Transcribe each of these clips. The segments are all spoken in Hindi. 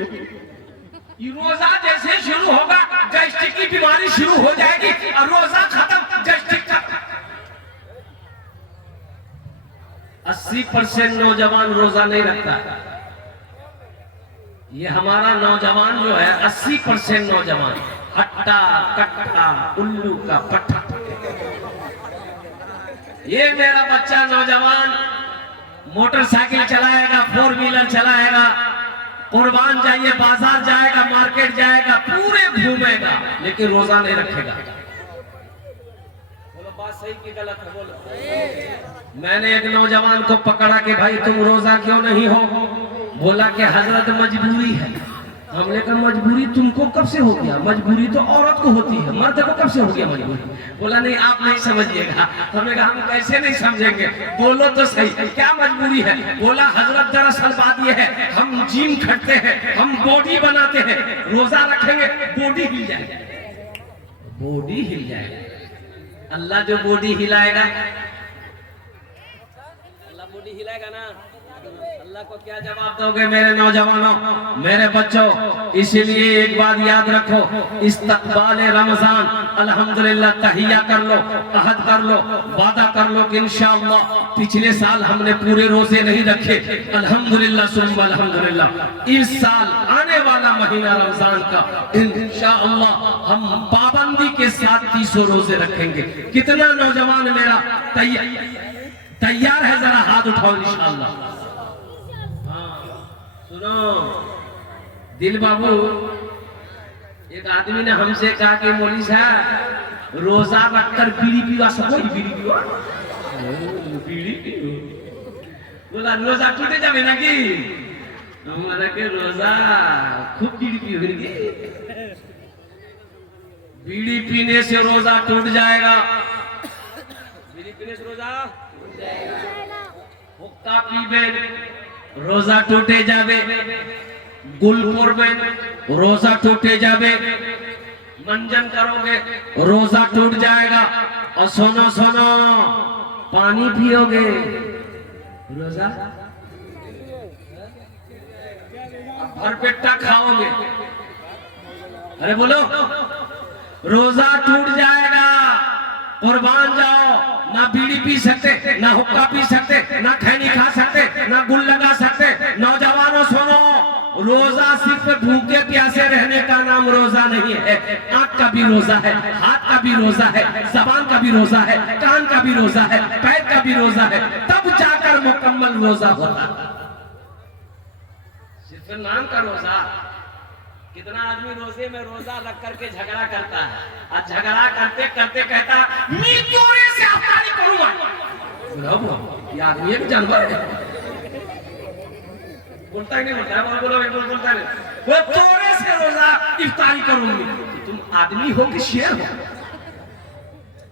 रोजा जैसे शुरू होगा गैस्ट्रिक की बीमारी शुरू हो जाएगी और रोजा खत्म गैस्ट्रिक खत्म। 80% नौजवान रोजा नहीं रखता। ये हमारा नौजवान जो है 80% नौजवान हट्टा कट्टा उल्लू का पट्टा। ये मेरा बच्चा नौजवान मोटरसाइकिल चलाएगा, 4 व्हीलर चलाएगा, कुर्बान जाइए बाजार जाएगा, मार्केट जाएगा, पूरे घूमेगा, लेकिन रोजा नहीं रखेगा। बोलो बात सही की गलत है? बोलो। मैंने एक नौजवान को पकड़ा कि भाई तुम रोजा क्यों नहीं हो? बोला कि हजरत मजबूरी है। हमने कहा मजबूरी तुमको कब से हो गया? मजबूरी तो औरत को होती है, मर्द को कब से हो गया मजबूरी? बोला नहीं आप नहीं समझिएगा। हमने कहा हम कैसे नहीं समझेंगे, बोलो तो सही क्या मजबूरी है? बोला हजरत दरअसल बात यह है हम जिम करते हैं, हम बॉडी बनाते हैं, रोजा रखेंगे बॉडी हिल जाएगी। बॉडी हिल जाएगा। अल्लाह जो बॉडी हिलाएगा, अल्लाह बॉडी हिलाएगा ना, अल्लाह को क्या जवाब दोगे मेरे नौजवानों, मेरे बच्चों? इसीलिए एक बात याद रखो, इस्तक़बाल रमजान अल्हम्दुलिल्लाह तहिया कर लो, अहद कर लो, वादा कर लो कि इंशाअल्लाह। पिछले साल हमने पूरे रोजे नहीं रखे, अल्हम्दुलिल्लाह सुम्मा अल्हम्दुलिल्लाह इस साल आने वाला महीना रमजान का इंशाअल्लाह हम पाबंदी के साथ 300 रोजे रखेंगे। कितना नौजवान मेरा तैयार है? जरा हाथ उठाओ इंशाअल्लाह। सुनो दिल बाबू, एक आदमी ने हमसे कहा कि मौलवी साहब रोजा रखकर बीड़ी पीवा सको? बीड़ी पीवा? बीड़ी पीओ? बोला रोजा टूटे जावे ना कि? हमारा के रोजा खूब बीड़ी पीओ कि? बीड़ी पीने से रोजा टूट जाएगा। बीड़ी पीने से रोजा टूट जाएगा। हुक्का पीबे रोजा टूटे जावे, गुलपुर में रोजा टूटे जावे, मंजन करोगे रोजा टूट जाएगा। और सुनो सुनो, पानी पियोगे रोजा, भरपेटा खाओगे, अरे बोलो रोजा टूट जाएगा। कुर्बान जाओ, ना बीड़ी पी सकते, ना हुक्का पी सकते, ना खैनी खा सकते, ना गुल लगा सकते। नौजवानों सुनो, रोजा सिर्फ भूखे प्यासे रहने का नाम रोजा नहीं है। आंख का भी रोजा है, हाथ का भी रोजा है, जबान का भी रोजा है, कान का भी रोजा है, पैर का भी रोजा है, तब जाकर मुकम्मल रोजा होता। सिर्फ नाम का रोजा। कितना आदमी रोजे में रोजा रख करके झगड़ा करता है, और झगड़ा करते करते कहता मैं तोरे से अफ्तारी करूंगा। ये आदमी एक जानवर है, बोलता ही नहीं, बोलता है बोलो बोलता नहीं, वो तोरे से रोजा इफ्तारी करूंगी। तो तुम आदमी हो कि शेर हो?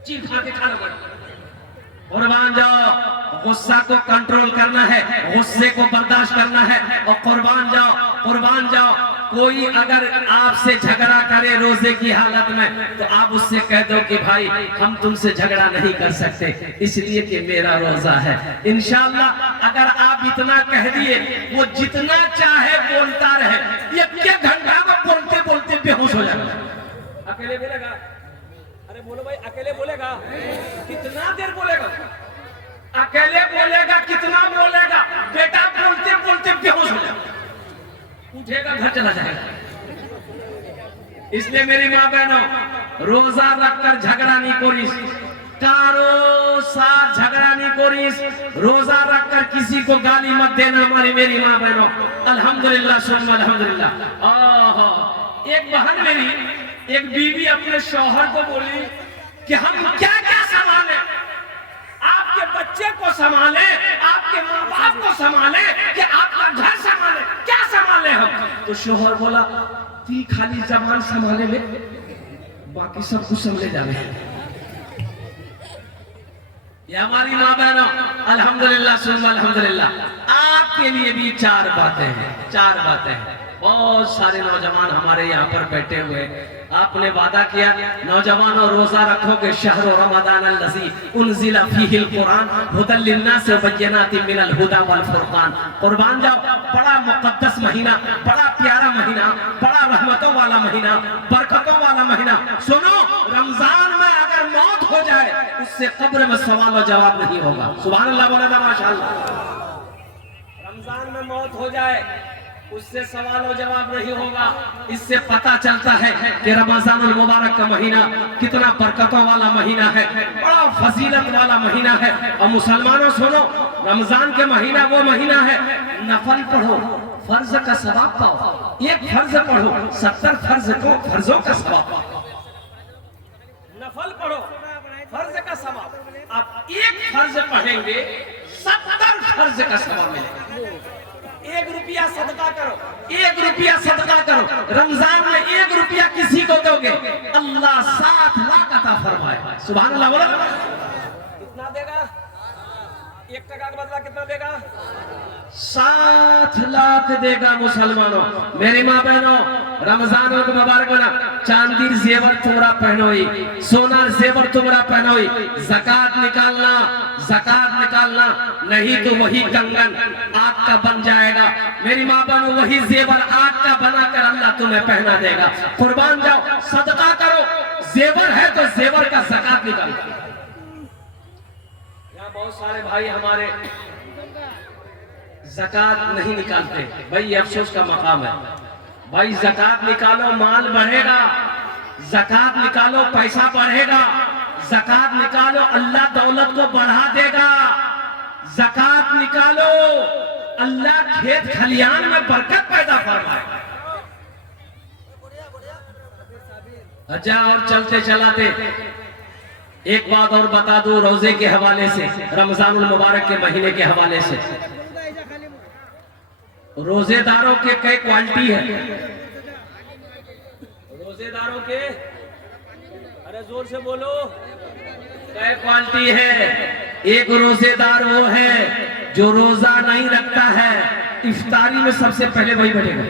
चीख खा के खाना पड़ता। कुर्बान जाओ, गुस्सा को कंट्रोल करना है, गुस्से को बर्दाश्त करना है, और कुर्बान जाओ, कुर्बान जाओ। कोई अगर आपसे झगड़ा करे रोजे की हालत में, तो आप उससे कह दो कि भाई हम तुमसे झगड़ा नहीं कर सकते इसलिए कि मेरा रोजा है। इंशाअल्लाह अगर आप इतना कह दिए, वो जितना चाहे बोलता रहे, 1 घंटा में बोलते बोलते बेहोश हो जाएगा। अकेले बोलेगा? अरे बोलो भाई, अकेले बोलेगा? कितना देर बोलेगा? अकेले बोलेगा, कितना बोलेगा? बेटा बोलते बोलते बेहोश हो जाएगा, उठेगा घर चला जाएगा। इसलिए मेरी माँ बहनों, रोजा रखकर झगड़ा नहीं करिस, कारो साथ झगड़ा नहीं करिस। रोजा रखकर किसी को गाली मत देना हमारी मेरी माँ बहनों। अल्हम्दुलिल्लाह सुम्मा अल्हम्दुलिल्लाह। एक बहन मेरी, एक बीवी अपने शौहर को बोली कि हम क्या क्या संभाले, आपके बच्चे को संभाले, आपके माँ बाप को संभाले, कि आपका घर संभाले, क्या संभाले हम? तो शोहर बोला ती खाली जबान संभाले ले, बाकी सब कुछ संभले जाने। ये हमारी माँ बहनों, अल्हम्दुलिल्लाह सुन्ना अल्हम्दुलिल्लाह। आपके लिए भी 4 बातें हैं, 4 बातें हैं। बहुत सारे नौजवान हमारे यहाँ पर बैठे हुए, आपने वादा किया नौजवानों रोजा रखोगे, शहर रमजान अल्लज़ी उन्ज़िला फ़ीहिल कुरान हुदल लिन्नास व बय्यिनातिन मिनल हुदा वल फुरक़ान। कुर्बान जाओ, बड़ा मुक़द्दस महीना, बड़ा प्यारा महीना। वाला महीना, बरकतों वाला महीना। सुनो, रमजान में अगर मौत हो जाए उससे कब्र में सवाल और जवाब नहीं होगा। सुभान अल्लाह बोला था माशाअल्लाह। रमजान में मौत हो जाए उससे सवाल और जवाब नहीं होगा। इससे पता चलता है कि रमजानुल मुबारक का महीना कितना बरकतों वाला महीना है, बड़ा फजीलत वाला महीना है। और मुसलमानों सुनो, रमजान के महीना वो महीना है, नफल पढ़ो फर्ज का सवाब पाओ। एक फर्ज पढ़ो 70 फर्जों का सवाब पाओ। नफल पढ़ो फर्ज का सवाब। आप एक फर्ज पढ़ेंगे 70 फर्ज का सवाब मिलेगा। 1 रुपया सदका करो, 1 रुपया सदका करो। रमजान में 1 रुपया किसी को दोगे, अल्लाह 7 लाख अता फरमाएगा। सुभान अल्लाह बोला। कितना देगा? 1 टका का बदला कितना देगा? 7 लाख देगा। मुसलमानों, मेरी माँ बहनों, रमजान को मुबारक बना। चांदी जेवर तुम्हारा पहनोई, सोना जेवर तुम्हारा पहनोई। ज़कात निकालना, ज़कात निकालना, नहीं तो वही कंगन आग का बन जाएगा। मेरी माँ बहनों, वही जेवर आग का बनाकर अल्लाह तुम्हें पहना देगा। कुर्बान जाओ, सदका करो। जेवर है तो जेवर का ज़कात निकालो। यहाँ बहुत सारे भाई हमारे ज़कात नहीं निकालते। भाई अफसोस का मकाम है। भाई ज़कात निकालो, माल बढ़ेगा। ज़कात निकालो, पैसा बढ़ेगा। ज़कात निकालो, अल्लाह दौलत को बढ़ा देगा। ज़कात निकालो, अल्लाह खेत खलियान में बरकत पैदा फरमाएगा। अच्छा, और चलते चलाते एक बात और बता दूं, रोजे के हवाले से, रमजानुल मुबारक के महीने के हवाले से। रोजेदारों के कई क्वालिटी है। रोजेदारों के, अरे जोर से बोलो, कई क्वालिटी है। एक रोजेदार वो है जो रोजा नहीं रखता है, इफ्तारी में सबसे पहले वही बैठेगा।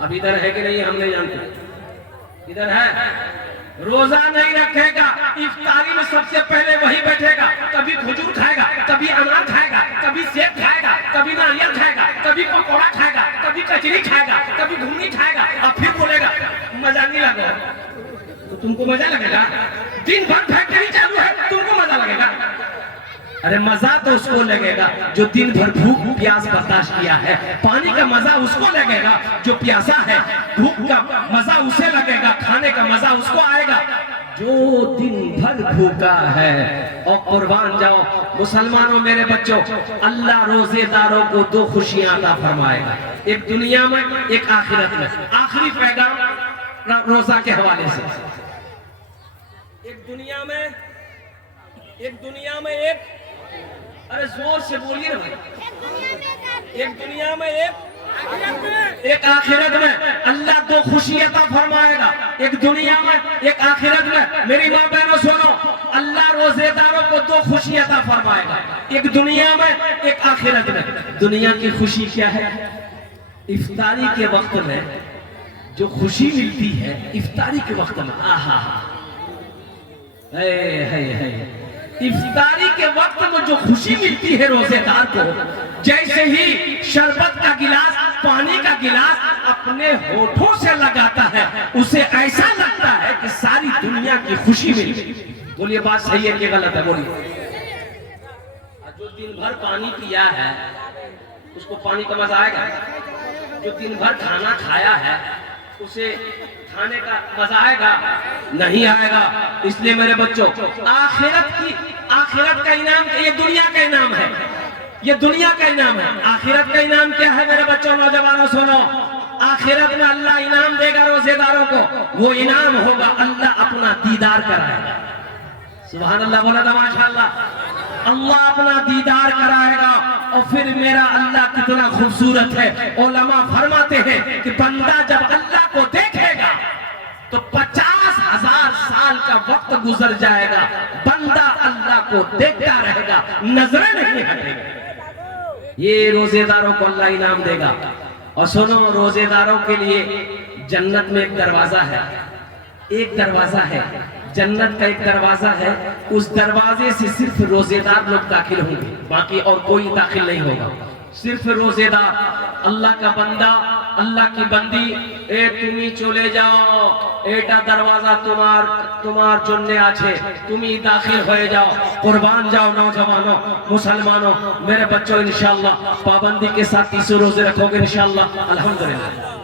अब इधर है कि नहीं हम नहीं जानते, इधर है। रोजा नहीं रखेगा, इफ्तारी में सबसे पहले वही बैठेगा। कभी खजूर खाएगा, कभी अनार खाएगा, कभी सेब खाएगा, कभी नारियल खाएगा, कभी पकौड़ा खाएगा, कभी कचरी खाएगा, कभी घुगनी खाएगा। और फिर बोलेगा मजा नहीं लगा। तो तुमको मजा लगेगा? दिन भर फैक्ट्री चालू है, तुमको मजा लगेगा? अरे मजा तो उसको लगेगा जो दिन भर भूख प्यास बर्दाश्त किया है। पानी का मजा उसको लगेगा जो प्यासा है। भूख का मजा उसे लगेगा, खाने का मजा उसको आएगा जो दिन भर भूखा है। और कुर्बान जाओ मुसलमानों, मेरे बच्चों, अल्लाह रोजेदारों को 2 खुशियां अता फरमाएगा, एक दुनिया में, एक आखिरत में। आखिरी पैगाम रोजा के हवाले से। एक दुनिया में, एक दुनिया में, एक, अरे जोर से बोलिए ना भाई। एक दुनिया में, एक आखिरत में अल्लाह 2 खुशी अता फरमाएगा। एक दुनिया में, एक आखिरत में। मेरी माँ बहनों सुनो, अल्लाह रोजेदारों को 2 खुशी अता फरमाएगा, एक दुनिया में, एक आखिरत में। दुनिया की खुशी क्या है? इफ्तारी के वक्त में जो खुशी मिलती है, इफ्तारी के वक्त में, आहा, इफ्तारी के वक्त में जो खुशी मिलती है रोजेदार को, जैसे ही शरबत का गिलास, पानी का गिलास अपने होठों से लगाता है, उसे ऐसा लगता है कि सारी दुनिया की खुशी मिल गई। बोलिए बात सही है कि गलत है? बोलिए। जो दिन भर पानी पिया है उसको पानी का मजा आएगा? जो दिन भर खाना खाया है उसे खाने का मजा आएगा? नहीं आएगा। इसलिए मेरे बच्चों, आखिरत का इनाम, ये दुनिया का इनाम है, ये दुनिया का इनाम है। आखिरत का इनाम क्या है मेरे बच्चों, नौजवानों सुनो। आखिरत में अल्लाह इनाम देगा रोजेदारों को। वो इनाम होगा अल्लाह अपना दीदार कराएगा। सुभान अल्लाह बोला था माशाअल्लाह। अल्लाह अपना दीदार कराएगा। और फिर मेरा अल्लाह कितना खूबसूरत है। उलमा फरमाते हैं कि बंदा जब अल्लाह को देखेगा तो 50,000 साल का वक्त गुजर जाएगा, बंदा अल्लाह को देखता रहेगा, नजरें नहीं हटेगी। ये रोजेदारों को अल्लाह इनाम देगा। और सुनो, रोजेदारों के लिए जन्नत में एक दरवाजा है, एक दरवाजा है जन्नत का, एक दरवाजा है। उस दरवाजे से सिर्फ रोजेदार लोग दाखिल होंगे, बाकी और कोई दाखिल नहीं होगा। सिर्फ रोजेदार, अल्लाह का बंदा अल्लाह की बंदी ए तुमी चले जाओ एटा दरवाजा तुम्हार जन्ने आछे तुमी दाखिल होए जाओ कुर्बान जाओ नौजवानों मुसलमानों मेरे बच्चों इंशाअल्लाह पाबंदी के साथ 30 रोजे रखोगे इंशाअल्लाह अल्हम्दुलिल्लाह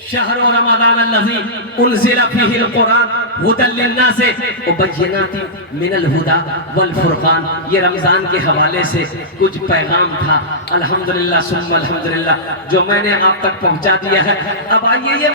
शहर रमजान अल्लज़ी उनज़िला फ़ीहिल कुरान हुदल लिन्नास व बय्यिनातिन मिनल हुदा वल फुरक़ान। ये रमजान के हवाले से कुछ पैगाम था अल्हम्दुलिल्लाह सुम्मा अल्हम्दुलिल्लाह जो मैंने आप तक पहुंचा दिया है। अब आइए